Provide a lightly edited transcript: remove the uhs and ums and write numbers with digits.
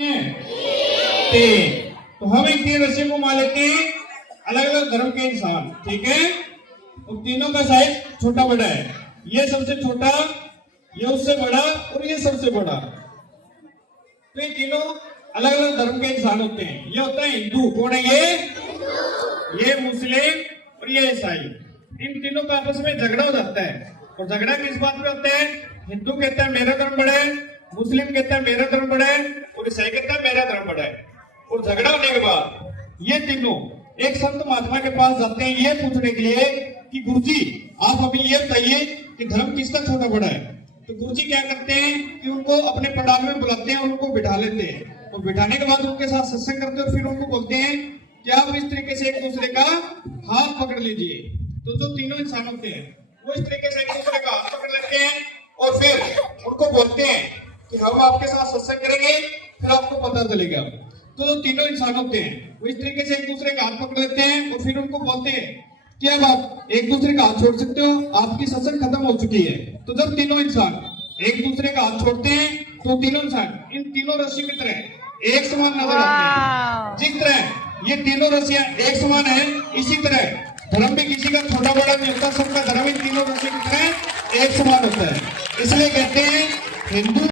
तीन। तो हम इन तीन रस्सियों को मान लेते हैं अलग अलग धर्म के इंसान, ठीक है। तो तीनों का साइज छोटा बड़ा है, ये सबसे छोटा, ये उससे बड़ा और ये सबसे बड़ा। तो ये तीनों अलग अलग धर्म के इंसान होते हैं। ये होता है हिंदू, कौन है ये मुस्लिम और ये ईसाई। इन तीनों का आपस में झगड़ा हो जाता है, और झगड़ा किस बात पे होता है? हिंदू कहता है मेरा धर्म बड़ा है, मुस्लिम कहता है मेरा धर्म बड़ा है, और ईसाई कहता है मेरा धर्म बड़ा है। और झगड़ा होने के बाद ये तीनों एक संत महात्मा के पास जाते हैं ये पूछने के लिए कि गुरुजी आप अभी ये बताइए कि धर्म किसका छोटा बड़ा है। तो गुरुजी क्या करते हैं कि उनको अपने पंडाल में बुलाते हैं, उनको बिठा लेते हैं, और बिठाने के बाद उनके साथ सत्संग करते हैं, और फिर उनको बोलते हैं कि आप इस तरीके से एक दूसरे का हाथ पकड़ लीजिए। तो जो तीनों इंसान होते हैं वो इस तरीके से एक दूसरे का हाथ पकड़ लेते हैं, और फिर उनको बोलते हैं कि हम आपके साथ सत्संग करेंगे, फिर आपको पता चलेगा। तो जो तीनों इंसान होते हैं वो इस तरीके से एक दूसरे का हाथ पकड़ लेते हैं, और फिर उनको बोलते हैं कि अब आप एक दूसरे का हाथ छोड़ सकते हो, आपकी सत्संग खत्म हो चुकी है। तो जब तीनों इंसान एक दूसरे का हाथ छोड़ते हैं तो तीनों इंसान इन तीनों रस्सी की तरह एक समान नजर आते हैं। जिस तरह ये तीनों रस्सियां एक समान है, इसी तरह धर्म भी किसी का छोटा बड़ा नहीं होता, सबका धर्म इन तीनों रस्सी की तरह एक समान होता है। इसलिए कहते हैं हिंदू